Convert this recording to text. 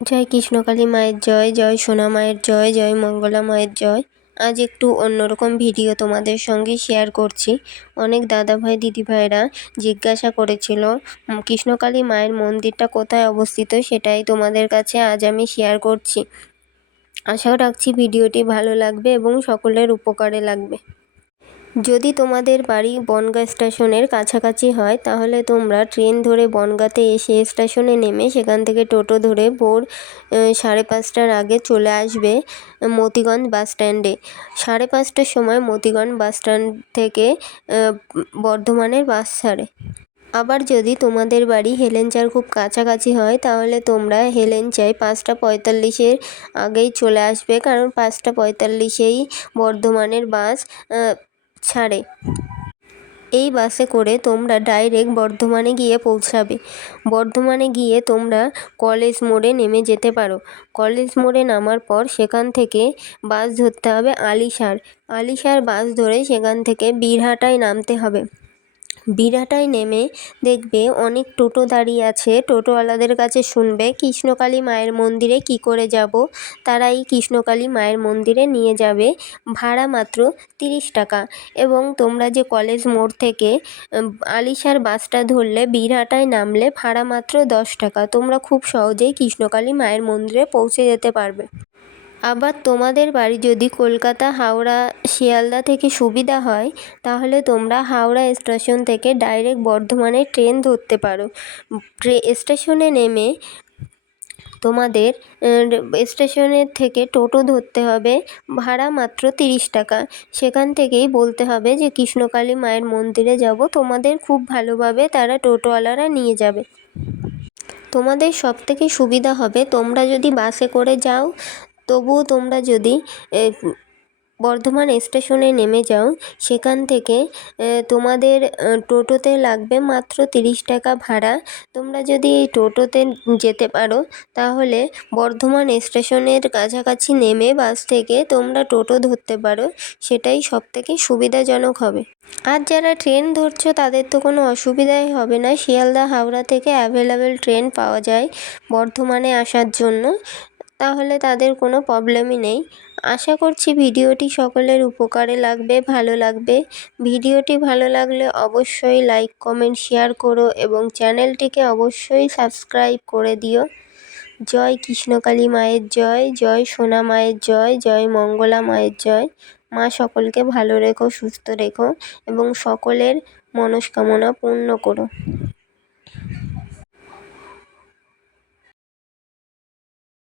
জয় কৃষ্ণকালী মায়ের জয়, জয় সোনা মায়ের জয়, জয় মঙ্গলা মায়ের জয়। আজ একটু অন্যরকম ভিডিও তোমাদের সঙ্গে শেয়ার করছি। অনেক দাদাভাই দিদিভাইরা জিজ্ঞাসা করেছিল কৃষ্ণকালী মায়ের মন্দিরটা কোথায় অবস্থিত, সেটাই তোমাদের কাছে আজ আমি শেয়ার করছি। আশা রাখছি ভিডিওটি ভালো লাগবে এবং সকলের উপকারে লাগবে। যদি তোমাদের বাড়ি বনগাঁ স্টেশনের কাছাকাছি হয় তাহলে তোমরা ট্রেন ধরে বনগাঁতে এসে স্টেশনে নেমে সেখান থেকে টোটো ধরে ভোর 5:30টার আগে চলে আসবে মতিগঞ্জ বাস স্ট্যান্ডে। 5:30টার সময় মতিগঞ্জ বাস স্ট্যান্ড থেকে বর্ধমানের বাস ছাড়ে। আবার যদি তোমাদের বাড়ি হেলেঞ্চার খুব কাছাকাছি হয় তাহলে তোমরা হেলেঞ্চায় 5:45-এর আগেই চলে আসবে, কারণ 5:45-এই বর্ধমানের বাস ছাড়ে। এই বাসে করে তোমরা ডাইরেক্ট বর্ধমানে গিয়ে পৌঁছাবে। বর্ধমানে গিয়ে তোমরা কলেজ মোড়ে নেমে যেতে পারো। কলেজ মোড়ে নামার পর সেখান থেকে বাস ধরতে হবে আলিশার বাস ধরে সেখান থেকে বীরহাটায় নামতে হবে। বীরহাটায় নেমে দেখবে অনেক টোটো দাঁড়িয়ে আছে। টোটোওয়ালাদের কাছে শুনবে কৃষ্ণকালী মায়ের মন্দিরে কি করে যাব। তারা এই কৃষ্ণকালী মায়ের মন্দিরে নিয়ে যাবে। ভাড়া মাত্র 30 টাকা। এবং তোমরা যে কলেজ মোড় থেকে আলিশার বাসটা ধরলে বীরহাটায় নামলে ভাড়া মাত্র 10 টাকা। তোমরা খুব সহজেই কৃষ্ণকালী মায়ের মন্দিরে পৌঁছে যেতে পারবে। আবার তোমাদের বাড়ি যদি কলকাতা, হাওড়া, শিয়ালদা থেকে সুবিধা হয় তাহলে তোমরা হাওড়া স্টেশন থেকে ডাইরেক্ট বর্ধমানে ট্রেন ধরতে পারো। স্টেশনে নেমে তোমাদের স্টেশনের থেকে টোটো ধরতে হবে, ভাড়া মাত্র 30 টাকা। সেখান থেকেই বলতে হবে যে কৃষ্ণকালী মায়ের মন্দিরে যাব। তোমাদের খুব ভালোভাবে তারা টোটোওয়ালারা নিয়ে যাবে। তোমাদের সবথেকে সুবিধা হবে তোমরা যদি বাসে করে যাও, তবুও তোমরা যদি বর্ধমান স্টেশনে নেমে যাও সেখান থেকে তোমাদের টোটোতে লাগবে মাত্র 30 টাকা ভাড়া। তোমরা যদি এই টোটোতে যেতে পারো তাহলে বর্ধমান স্টেশনের কাছাকাছি নেমে বাস থেকে তোমরা টোটো ধরতে পারো, সেটাই সবথেকে সুবিধাজনক হবে। আর যারা ট্রেন ধরছো তাদের তো কোনো অসুবিধাই হবে না। শিয়ালদা, হাওড়া থেকে অ্যাভেলেবেল ট্রেন পাওয়া যায় বর্ধমানে আসার জন্য, তাহলে তাদের কোনো প্রবলেমই নেই। আশা করছি ভিডিওটি সকলের উপকারে লাগবে, ভালো লাগবে। ভিডিওটি ভালো লাগলে অবশ্যই লাইক, কমেন্ট, শেয়ার করো এবং চ্যানেলটিকে অবশ্যই সাবস্ক্রাইব করে দিও। জয় কৃষ্ণকালী মায়ের জয়, জয় সোনা মায়ের জয়, জয় মঙ্গলা মায়ের জয়। মা সকলকে ভালো রেখো, সুস্থ রেখো এবং সকলের মনস্কামনা পূর্ণ করো।